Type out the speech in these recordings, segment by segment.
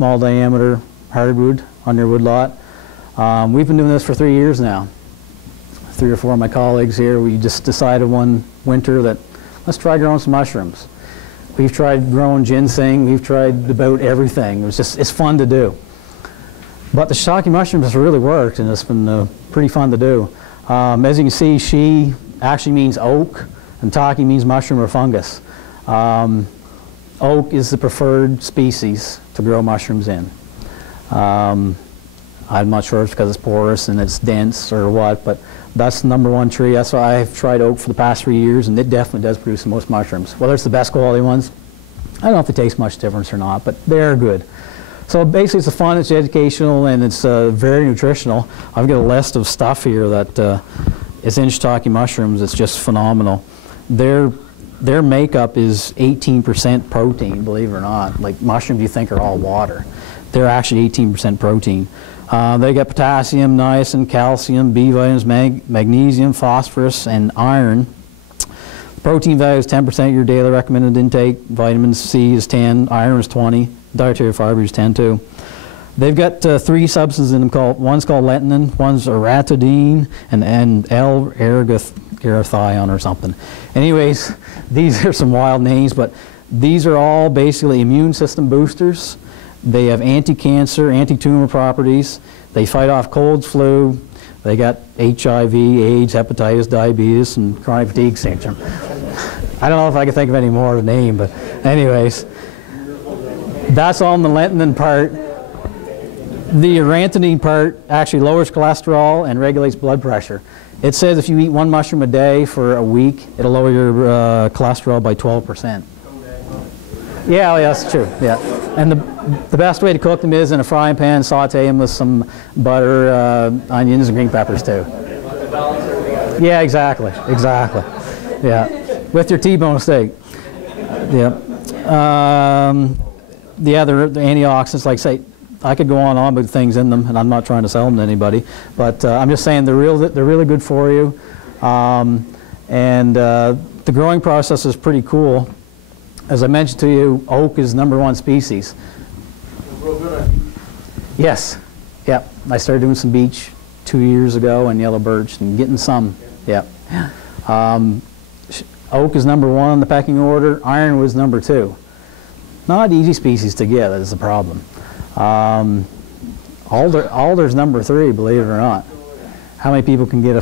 small diameter hardwood on your woodlot. We've been doing this for 3 years now. 3 or 4 of my colleagues here, we just decided one winter that let's try growing some mushrooms. We've tried growing ginseng, we've tried about everything. It's fun to do. But the shiitake mushrooms has really worked, and it's been pretty fun to do. As you can see, shi actually means oak, and take means mushroom or fungus. Oak is the preferred species to grow mushrooms in. I'm not sure if it's because it's porous and it's dense or what, but that's the #1 tree. That's why I've tried oak for the past 3 years, and it definitely does produce the most mushrooms. Whether it's the best quality ones, I don't know if it tastes much difference or not, but they're good. So basically it's fun, it's educational, and it's very nutritional. I've got a list of stuff here that is in shiitake mushrooms. It's just phenomenal. Their makeup is 18% protein, believe it or not. Like mushrooms you think are all water. They're actually 18% protein. They got potassium, niacin, calcium, B vitamins, magnesium, phosphorus, and iron. Protein value is 10% of your daily recommended intake. Vitamin C is 10, iron is 20, dietary fiber is 10 too. They've got 3 substances in them. One's called lentinin, one's aratidine, and L-ergothione or something. Anyways, these are some wild names, but these are all basically immune system boosters. They have anti-cancer, anti-tumor properties. They fight off colds, flu. They got HIV, AIDS, hepatitis, diabetes, and chronic fatigue syndrome. I don't know if I can think of any more to name, but anyways, that's on the lentinin part. The aratidine part actually lowers cholesterol and regulates blood pressure. It says if you eat 1 mushroom a day for a week, it'll lower your cholesterol by 12%. Yeah, that's true. Yeah, and the best way to cook them is in a frying pan, saute them with some butter, onions, and green peppers too. Yeah, exactly. Yeah, with your T-bone steak. Yeah. The antioxidants, like say, I could go on with things in them, and I'm not trying to sell them to anybody, but I'm just saying they're really good for you, and the growing process is pretty cool. As I mentioned to you, oak is #1 species. Yes, yeah. I started doing some beech 2 years ago and yellow birch and getting some. Yeah. Oak is #1 in the pecking order. Ironwood's #2. Not easy species to get. That's the problem. Alder's #3, believe it or not. How many people can get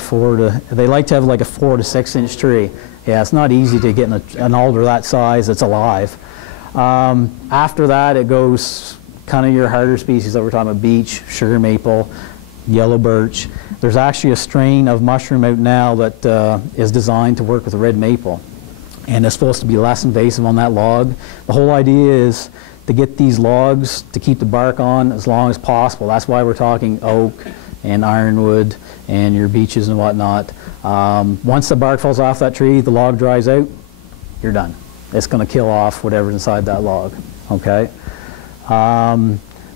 they like to have like a 4 to 6 inch tree. Yeah, it's not easy to get an alder that size that's alive. After that, it goes kind of your harder species that we're talking about: beech, sugar maple, yellow birch. There's actually a strain of mushroom out now that is designed to work with red maple, and it's supposed to be less invasive on that log. The whole idea is to get these logs to keep the bark on as long as possible. That's why we're talking oak and ironwood and your beeches and whatnot. Once the bark falls off that tree, the log dries out, you're done. It's going to kill off whatever's inside that log, okay?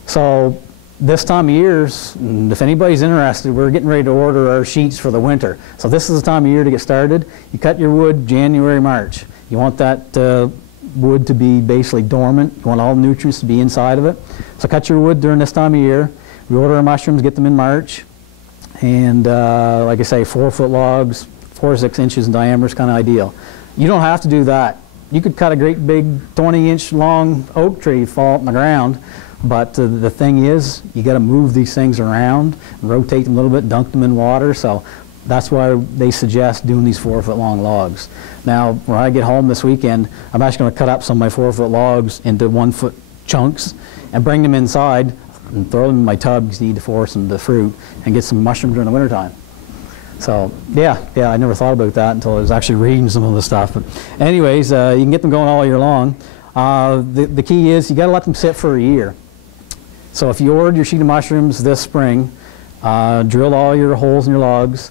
So this time of year, if anybody's interested, we're getting ready to order our sheets for the winter. So this is the time of year to get started. You cut your wood January, March. You want that wood to be basically dormant. You want all the nutrients to be inside of it. So cut your wood during this time of year. We order our mushrooms, get them in March. And like I say, 4-foot logs, 4 to 6 inches in diameter is kind of ideal. You don't have to do that. You could cut a great big 20-inch long oak tree, fall in the ground, but the thing is, you got to move these things around, rotate them a little bit, dunk them in water. So that's why they suggest doing these 4-foot long logs. Now, when I get home this weekend, I'm actually going to cut up some of my 4-foot logs into 1-foot chunks and bring them inside and throw them in my tub because you need to force them to fruit and get some mushrooms during the wintertime. So yeah, I never thought about that until I was actually reading some of the stuff. But anyways, you can get them going all year long. The key is you got to let them sit for a year. So if you ordered your sheet of mushrooms this spring, drilled all your holes in your logs,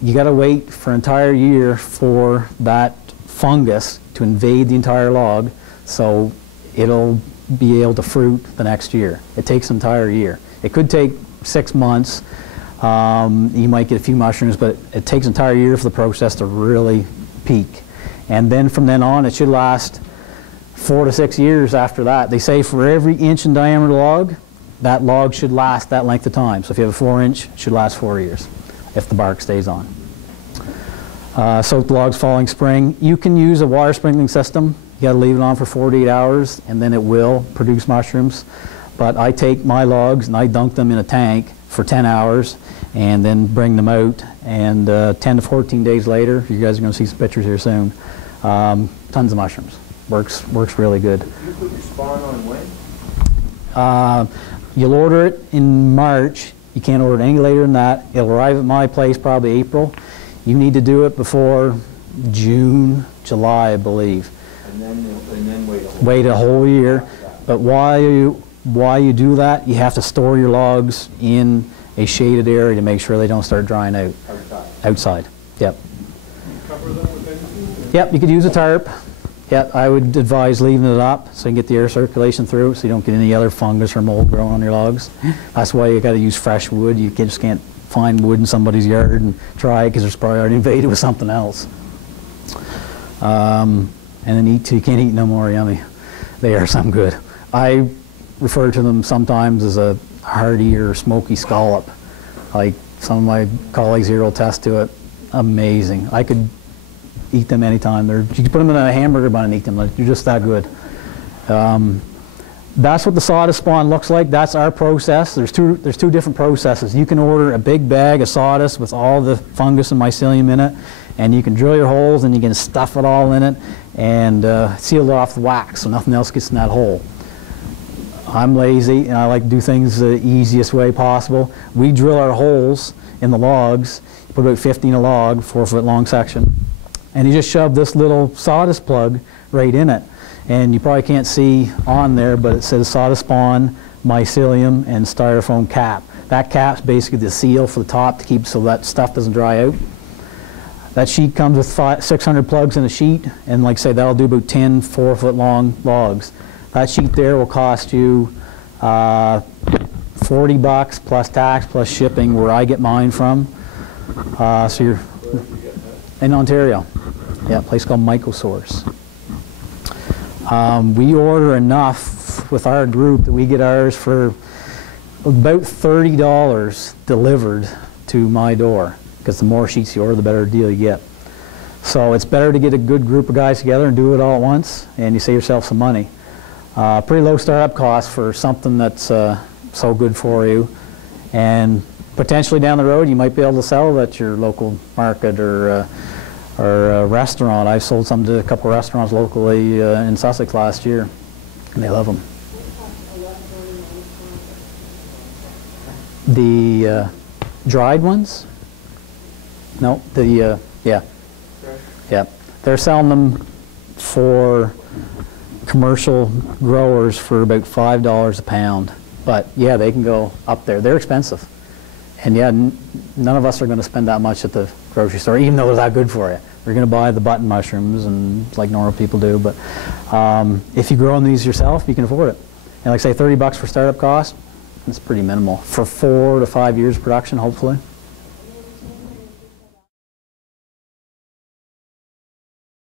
you got to wait for an entire year for that fungus to invade the entire log, so it'll be able to fruit the next year. It takes an entire year. It could take 6 months. You might get a few mushrooms, but it takes an entire year for the process to really peak. And then from then on, it should last 4 to 6 years after that. They say for every inch in diameter log, that log should last that length of time. So if you have a 4-inch, it should last 4 years if the bark stays on. Soak the logs following spring. You can use a water sprinkling system. You got to leave it on for 48 hours and then it will produce mushrooms. But I take my logs and I dunk them in a tank for 10 hours and then bring them out, and 10 to 14 days later, you guys are going to see some pictures here soon, tons of mushrooms. Works really good. You put your spawn on when? You'll order it in March. You can't order it any later than that. It'll arrive at my place probably April. You need to do it before June, July, I believe. And then wait a whole year. But while you do that, you have to store your logs in a shaded area to make sure they don't start drying out. Outside. Yep. You cover them with anything? Yep, you could use a tarp. Yep, I would advise leaving it up so you can get the air circulation through so you don't get any other fungus or mold growing on your logs. That's why you got to use fresh wood. You just can't find wood in somebody's yard and try it because it's probably already invaded with something else. And then you can't eat no more, yummy. They are some good. I refer to them sometimes as a hearty or smoky scallop. Like some of my colleagues here will attest to it. Amazing. I could eat them anytime. You can put them in a hamburger bun and eat them. They're just that good. That's what the sawdust spawn looks like. That's our process. There's two different processes. You can order a big bag of sawdust with all the fungus and mycelium in it, and you can drill your holes and you can stuff it all in it and seal it off with wax so nothing else gets in that hole. I'm lazy and I like to do things the easiest way possible. We drill our holes in the logs, put about 50 in a log, 4-foot long section, and you just shove this little sawdust plug right in it. And you probably can't see on there, but it says sawdust spawn, mycelium, and styrofoam cap. That cap's basically the seal for the top to keep so that stuff doesn't dry out. That sheet comes with 600 plugs in a sheet, and like I say, that'll do about 10 4-foot long logs. That sheet there will cost you $40 plus tax plus shipping where I get mine from. So you're in Ontario. Yeah, a place called Mycosource. We order enough with our group that we get ours for about $30 delivered to my door, because the more sheets you order, the better deal you get. So it's better to get a good group of guys together and do it all at once, and you save yourself some money. Pretty low startup cost for something that's so good for you, and potentially down the road you might be able to sell it at your local market or a restaurant. I've sold some to a couple of restaurants locally in Sussex last year, and they love them. The dried ones? No, yeah. They're selling them for commercial growers for about $5 a pound. But yeah, they can go up there. They're expensive. And yeah, none of us are going to spend that much at the grocery store, even though they're that good for you. We're going to buy the button mushrooms and like normal people do. But if you grow these yourself, you can afford it. And like I say, $30 for startup cost, it's pretty minimal for 4 to 5 years of production, hopefully.